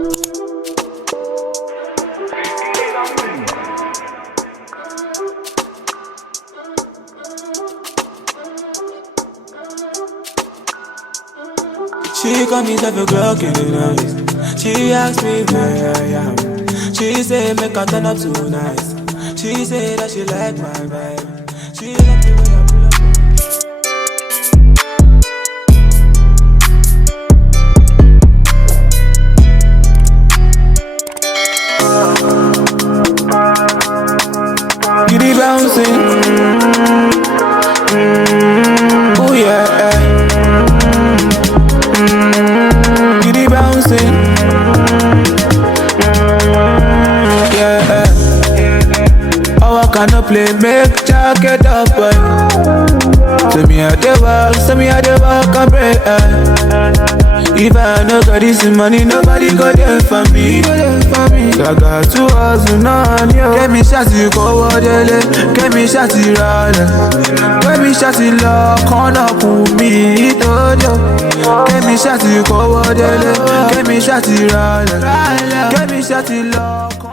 She call me 7 o'clock in the night. She asked me where I am. She say make her turn up tonight. She say that she like my vibe. She like the way I pull up. Get it bouncing. Oh yeah. Get it bouncing. Yeah. Oh, I cannot play, make jacket up, boy. Send me how they walk and pray. If I no got this money, nobody go there for me. So I got to hustle on you. Get me shotty go wadele, get me shotty rale, get me shotty lock on up with me, dojo. Get me shotty go wadele, get me shotty rale, get me shotty lock on.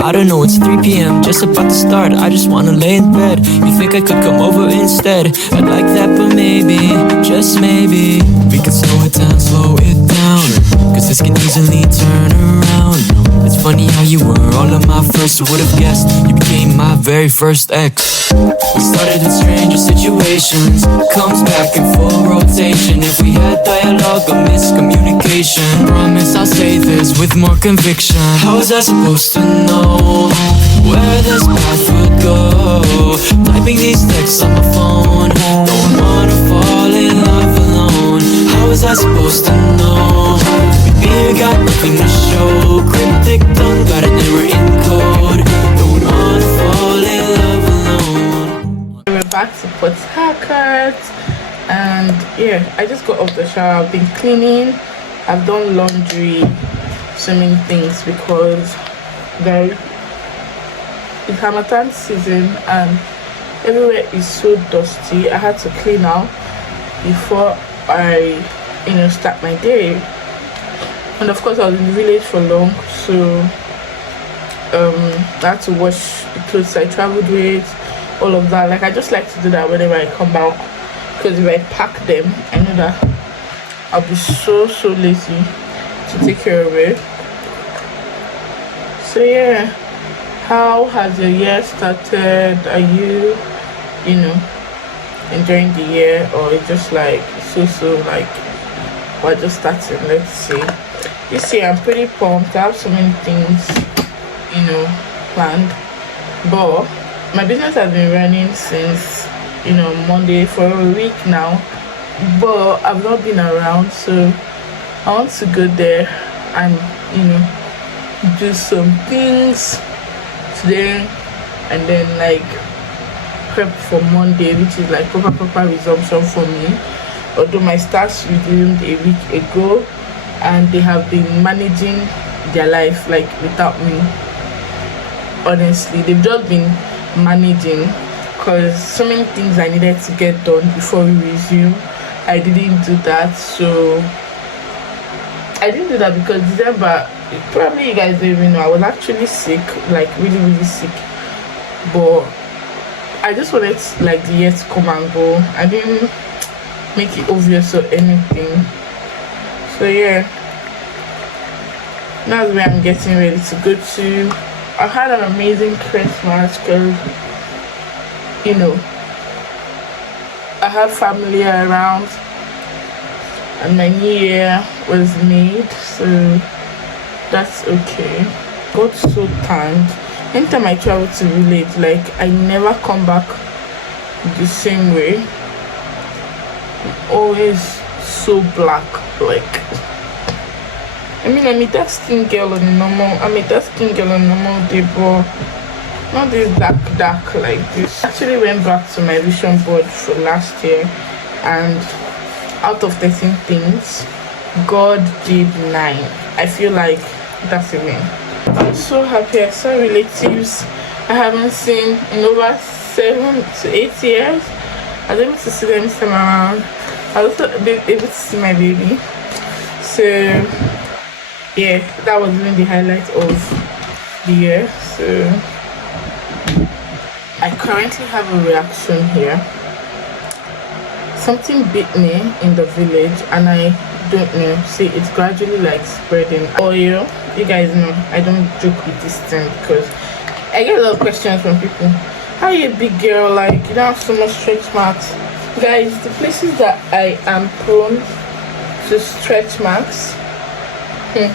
I don't know, it's 3 p.m. just about to start. I just wanna lay in bed. You think I could come over instead? I'd like that, but maybe, just maybe, we could slow it down, cause this can easily turn around. It's funny how you were all of my first. Who would've guessed you became my very first ex? We started in stranger situations, comes back in full rotation. If we had dialogue or miscommunication, promise I'll say this with more conviction. How was I supposed to know where this path would go? Typing these texts on my phone, don't wanna fall in love alone. How was I supposed to know? Maybe you got nothing to show. Cryptic tongue got an error in code. Don't wanna fall in love alone. We're back to Port Harcourt, and yeah, I just got off the shower. I've been cleaning, I've done laundry, so many things, because it's Hamatan season and everywhere is so dusty. I had to clean out before I start my day. And of course I was in the village for long, so I had to wash the clothes I traveled with, all of that. Like, I just like to do that whenever I come back, because if I pack them, I know that I'll be so lazy to take care of it. So yeah, how has your year started? Are you enjoying the year, or it's just like so like we're just starting? Let's see. This year I'm pretty pumped. I have so many things planned, but my business has been running since Monday for a week now, but I've not been around, so I want to go there and do some things today, and then like prep for Monday, which is like proper resumption for me. Although my staff resumed a week ago, and they have been managing their life like without me. Honestly, they've just been managing, because so many things I needed to get done before we resume. I didn't do that, so I didn't do that because December, probably you guys don't even know, I was actually sick, like really sick. But I just wanted like the year to come and go. I didn't make it obvious or anything. So yeah, that's where I'm getting ready to go to. I've had an amazing Christmas because I have family around, and my new year was made, so that's okay. Got so tanned. Anytime I travel to village, like I never come back the same way. Always so black. Like I'm a dark skin girl on a normal day, but not this dark like this. Actually went back to my vision board for last year, and out of 13 things, God did 9. I feel like that's a win. I'm so happy. I saw relatives I haven't seen in over 7 to 8 years. I was able to see them this time around. I was also able to see my baby. So yeah, that was really the highlight of the year. So I currently have a reaction here. Something bit me in the village, and I don't know. See, it's gradually like spreading. Oil, you guys know I don't joke with this thing because I get a lot of questions from people. How are you a big girl? Like you don't have so much stretch marks, guys. The places that I am prone to stretch marks, I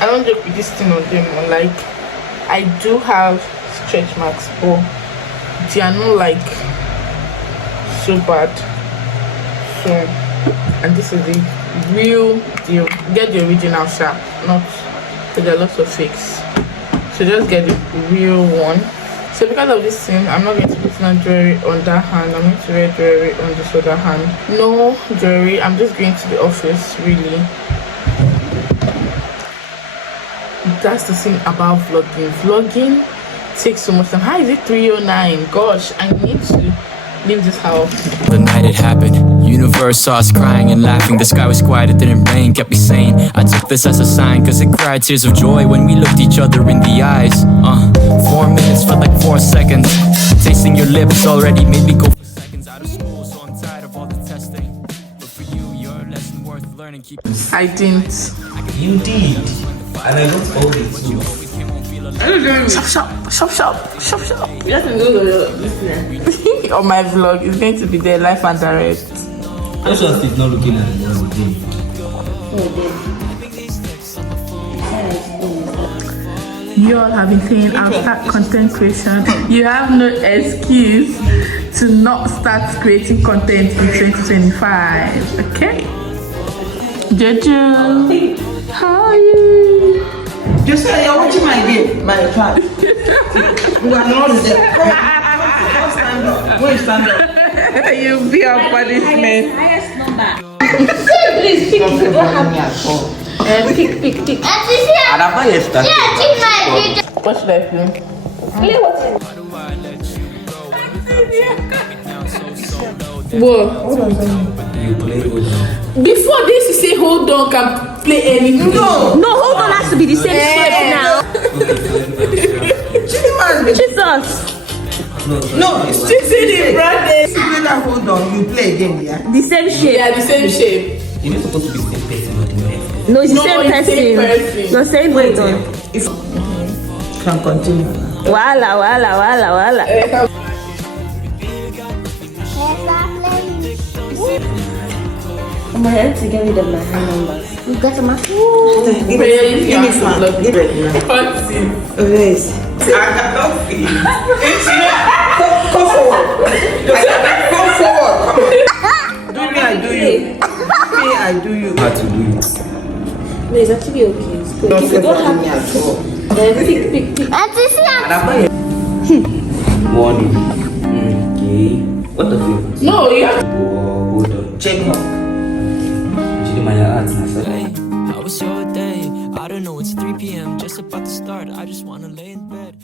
don't joke with this thing on them. Like I do have stretch marks, but they are not like so bad. So, and this is the real deal. Get the original shop, not, so there are lots of fakes, so just get the real one. So because of this thing, I'm not going to put on jewelry on that hand. I'm going to wear jewelry on this other hand. No jewelry. I'm just going to the office, really. That's the thing about vlogging takes so much time. How is it 3:09? Gosh, I need to leave this house. The night it happened, universe saw us crying and laughing. The sky was quiet, it didn't rain, kept me sane. I took this as a sign, cause it cried tears of joy when we looked each other in the eyes. 4 minutes felt like 4 seconds. Tasting your lips already made me go for seconds. Out of school, so I'm tired of all the testing. But for you, you're a lesson worth learning. I didn't. You did. And I got all the too. Shop. You have to go on my vlog. It's going to be there live and direct. I just is not looking at the again. You all have been saying I'll start content creation. You have no excuse to not start creating content in 2025. Okay? Jojo, how are you? You say you're watching my game, my class. You are not there. Don't stand up. Wait, stand up. You'll be on punishment. Highest number. Please pick. You don't have me. Pick. And I'm not yet started. What should I do? Play what? Whoa. You play with them. Before this, you say hold on, can play anything. No, hold on has to be the same shape now. Jesus. No, it's still the brother. You better hold on. You play again, yeah? The same shape. Yeah, the same shape. You're not supposed to be the same person, but the next. No, it's the No, same it's the same person. person. No, same Wait, person. if can continue. Wala. I'm ready to get rid of my hand numbers. You got my Give me some. Give it. Yes. I cannot feel. Come forward. Come forward. I do you. How to do it. No, it's actually okay. It's good. Don't If you don't favour me have at all. then pick. Morning. Okay. What the flavor? No, yeah. Hold on. Check up. My heart. Hey, how was your day? I don't know, it's 3 p.m. just about to start. I just wanna lay in bed.